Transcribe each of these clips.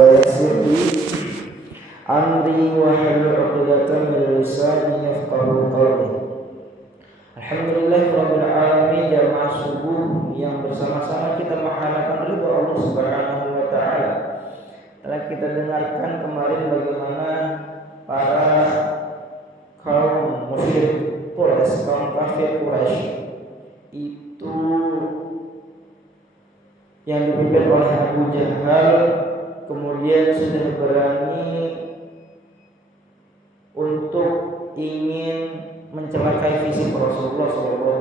ويسر لي أمري واحلل عقدة من لساني يفقهوا قولي. Alhamdulillahirabbil alamin, jamaah subuh yang bersama-sama kita mengharapkan ridha Allah Subhanahu wa taala. Telah kita dengarkan kemarin bagaimana para kaum musyrik Quraisy, kaum kafir Quraisy itu yang dipimpin oleh Abu Jahal kemudian sudah berani untuk ingin mencelakai visi Rasulullah SAW.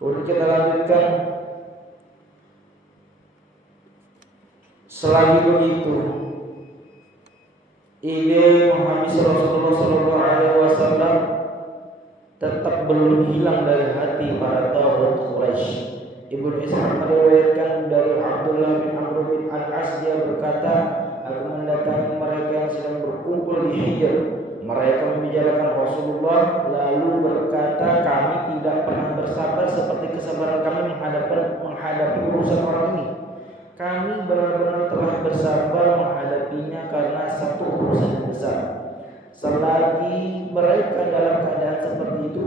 Kemudian kita lanjutkan. Selagi begitu, ide menghabisi Rasulullah SAW tetap belum hilang dari hati para taghut Quraisy. Ibnu Ishaq meriwayatkan dari Abdullah bin Amr bin Al-As, dia berkata, aku mendatangi mereka yang sedang berkumpul di Hijr. Mereka membicarakan Rasulullah lalu berkata, kami tidak pernah bersabar seperti kesabaran kami menghadapi urusan orang ini. Kami benar-benar telah bersabar menghadapinya karena satu urusan yang besar. Selagi mereka dalam keadaan seperti itu,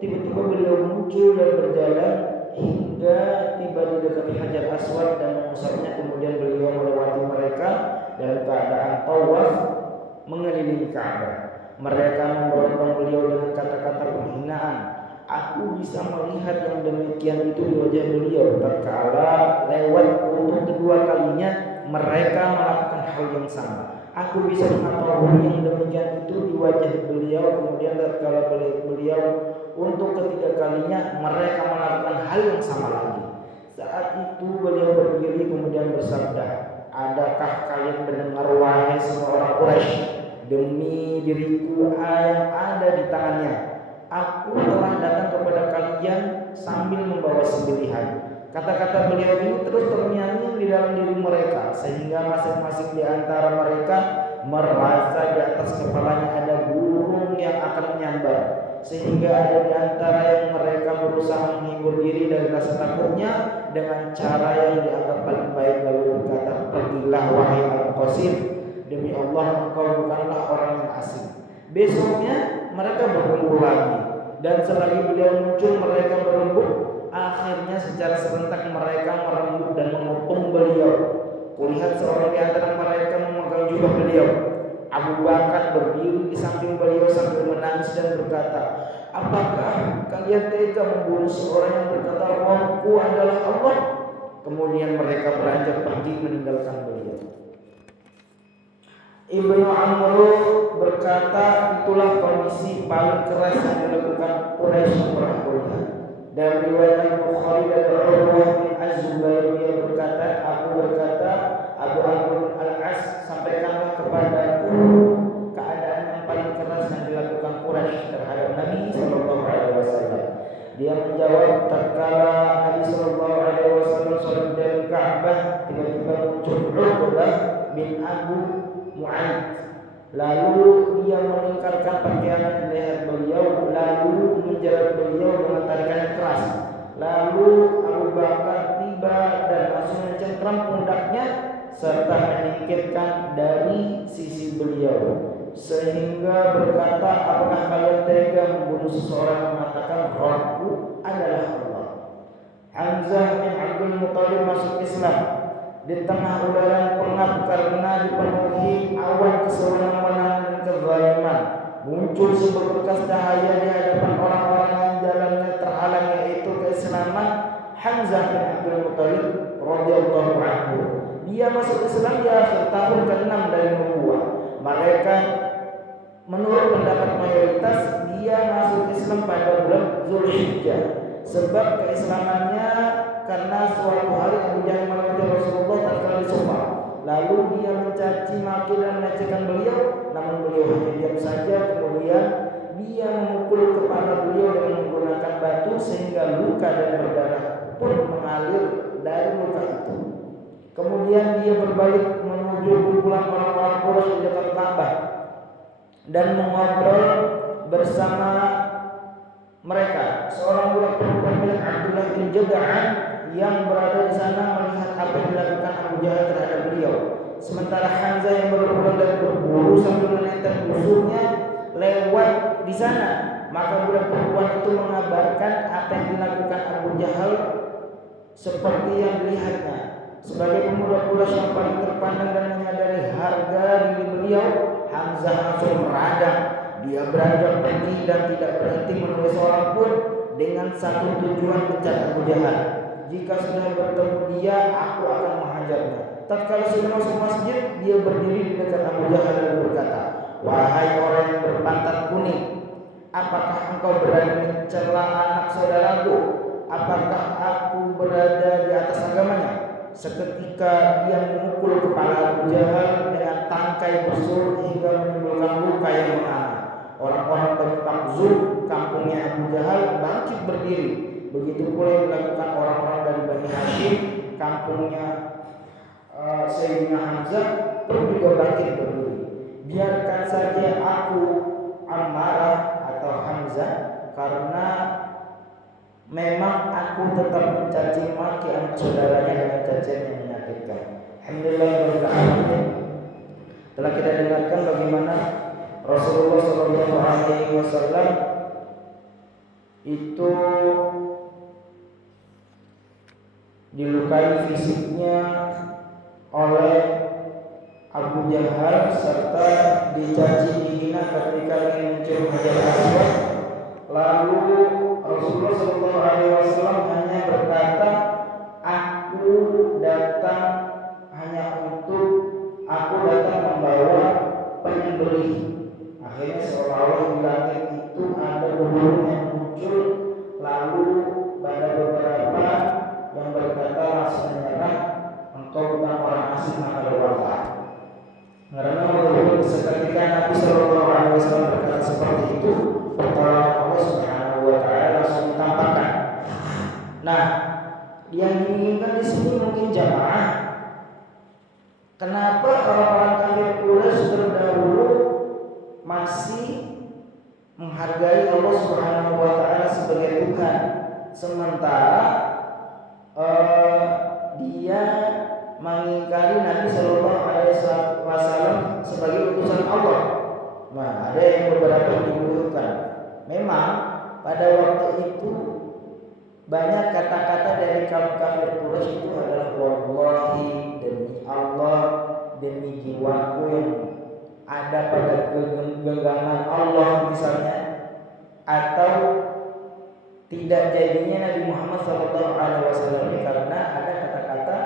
tiba-tiba beliau muncul dan berjalan hingga tiba di dekat Hajar Aswad dan mengusapnya. Kemudian beliau melewati mereka dalam keadaan tawaf mengelilingi Ka'bah. Mereka memborong beliau dengan kata-kata penghinaan. Aku bisa melihat yang demikian itu di wajah beliau. Tatkala lewat untuk kedua kalinya mereka melakukan hal yang sama. Aku bisa mengetahui yang demikian itu di wajah beliau. Kemudian tatkala beliau untuk ketiga kalinya mereka melakukan hal yang sama lagi. Saat itu beliau berdiri kemudian bersabda, adakah kalian mendengar wahai semua orang Quraisy? Demi diriku yang ada di tangannya, aku telah datang kepada kalian sambil membawa sembelihan. Kata-kata beliau ini terus ternyanyi di dalam diri mereka, sehingga masing-masing di antara mereka merasa di atas kepalanya ada burung yang akan menyambar, sehingga ada di antara yang mereka berusaha menghibur diri dari rasa takutnya dengan cara yang dianggap paling baik, lalu berkata, pergilah wahai Al-Qasim, demi Allah engkau bukanlah orang yang asing. Besoknya mereka berkumpul lagi, dan selagi beliau muncul mereka berembuk. Akhirnya secara serentak mereka merembuk dan mengepung beliau. Kulihat seorang di antara mereka memegang jubah beliau. Abu Bakar berdiri di samping beliau sambil menangis dan berkata, apakah kalian tega membunuh seorang yang berkata Rabbku adalah Allah? Kemudian mereka beranjak pergi meninggalkan beliau. Ibnu Amr berkata, itulah kondisi paling keras yang dilakukan Quraisy yang pernah kulihat. Dan riwayat Al-Bukhari dari Urwah bin Az-Zubair, dia berkata, aku berkata, Abu Amr bin Al-As, sampaikanlah kepadaku keadaan yang paling keras yang dilakukan Quraisy terhadap Nabi sallallahu alaihi wasallam. Dia menjawab, tatkala Nabi sallallahu alaihi wasallam salat di Ka'bah, tiba-tiba muncul Uqbah bin Abu Mu'ayyid. Lalu dia meninggalkan pakaian di leher beliau, lalu menjerat beliau dengan tarikan yang keras. Lalu Abu Bakar tiba dan langsung mencengkram pundaknya serta menyingkirkan dari sisi beliau, sehingga berkata, apakah kalian tega membunuh seseorang yang mengatakan Rabbku adalah Allah? Hamzah bin Abdul Muthalib masuk Islam di tengah udara pengap karena dipenuhi awan kesewenang-wenangan dan kezaliman. Muncul seberkas cahaya di hadapan orang-orang yang jalannya terhalang, yaitu keislaman Hamzah bin Abdul Muthalib radhiyallahu anhu. Dia masuk Islam di akhir tahun ke-6 dari nubuwah. Mereka menurut pendapat mayoritas dia masuk Islam pada bulan Zulhijjah, sebab keislamannya karena suatu hari Abu Jahal mengajak Rasulullah tatkala di Sufa. Lalu dia mencaci maki dan melecehkan beliau, namun beliau hanya diam saja. Kemudian dia memukul kepala beliau dengan menggunakan batu sehingga luka dan berdarah pun mengalir dari luka itu. Kemudian dia berbalik menuju kumpulan orang-orang Quraisy di dekat Ka'bah dan mengobrol bersama mereka. Seorang budak perempuan milik Abdullah bin Jada'an yang berada di sana melihat apa yang dilakukan Abu Jahal terhadap beliau. Sementara Hamzah yang baru pulang dari berburu sambil menenteng musuhnya lewat di sana. Maka budak perempuan itu mengabarkan apa yang dilakukan Abu Jahal seperti yang dilihatnya. Sebagai pemuda Quraisy yang paling terpandang dan menyadari harga diri beliau, Hamzah langsung meradang. Dia beranjak pergi dan tidak berhenti menulis seorang pun dengan satu tujuan mencari Abu Jahal. Jika sudah bertemu dia, aku akan menghajarnya. Tatkala sudah masuk masjid, dia berdiri di dekat Abu Jahal dan berkata, "Wahai orang yang berpantat kuning, apakah engkau berani mencela anak saudaraku? Apakah aku berada di atas agamanya?" Seketika dia memukul kepala Abu Jahal dengan tangkai busur hingga menimbulkan luka yang menganga. Orang-orang Bani Makhzum, kampungnya Abu Jahal, bangkit berdiri. Begitu pula yang dilakukan orang-orang dari Bani Hashim, kampungnya Sayyidina Hamzah, pun juga bangkit berdiri. Biarkan saja aku amarah atau Hamzah, karena memang aku tetap mencaci maki anak saudaranya dengan cacian yang menyakitkan. Alhamdulillah, telah kita dengarkan bagaimana Rasulullah SAW itu dilukai fisiknya oleh Abu Jahal serta dicaci dihina ketika ingin mencium Hajar Aswad. Lalu Rasulullah SAW hanya berkata, aku datang membawa penyembelih. Akhirnya seolah-olah di langit itu ada burung yang muncul, lalu pada beberapa yang berkata langsung menyerah, engkau bukan orang asing maka lewatlah. Karena menurut seketika Nabi SAW berkata seperti itu, pertolongan Allah Subhanahu wa Ta'ala langsung ditampakkan. Nah, yang diinginkan di sini mungkin jamaah. Kenapa orang-orang kafir Quraisy terdahulu masih menghargai Allah Subhanahu wa Ta'ala sebagai Tuhan, sementara dia mengingkari Nabi Shallallahu Alaihi Wasallam sebagai utusan Allah. Nah, ada yang beberapa dibutuhkan. Memang pada waktu itu banyak kata-kata dari kaum kafir Quraisy itu adalah wallahi, demi Allah, demi jiwaku yang ada pada genggaman Allah misalnya, atau tidak jadinya Nabi Muhammad SAW karena ada kata-kata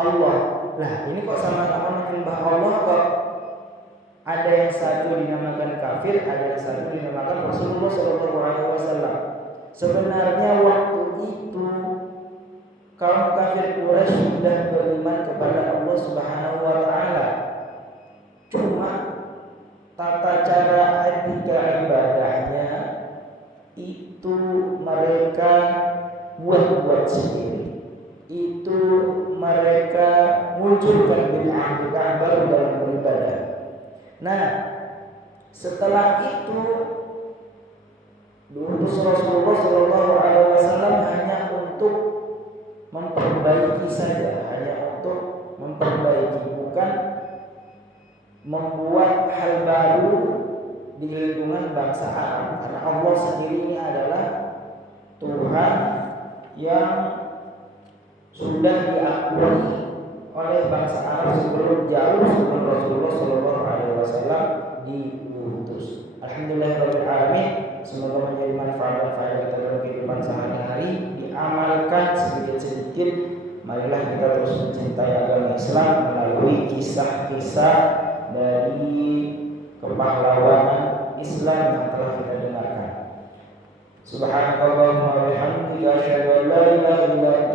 Allah. Lah ini kok sama-sama menyembah Allah, kok ada yang satu dinamakan kafir, ada yang satu dinamakan Rasulullah SAW. Sebenarnya waktu itu kaum kafir Quraisy sudah beriman kepada Allah Subhanahu wa Ta'ala. Cuma tata cara etika ibadahnya itu mereka buat-buat sendiri. Itu mereka munculkan bid'ah baru dalam beribadah. Nah, setelah itu diutus Rasulullah SAW hanya untuk memperbaiki saja, hanya untuk memperbaiki, bukan membuat hal baru di lingkungan bangsa Arab. Karena Allah sendiri ini adalah Tuhan yang sudah diakui oleh bangsa Arab sebelum Rasulullah SAW diutus. Alhamdulillahirabbil alamin. Semoga menjadi manfaat dan faedah kita dalam kehidupan sehari-hari, diamalkan sedikit-sedikit. Marilah kita terus mencintai agama Islam melalui kisah-kisah dari kepahlawanan Islam yang telah kita dengarkan. Subhanakallahumma wa bihamdika asyhadu an la ilaha illa anta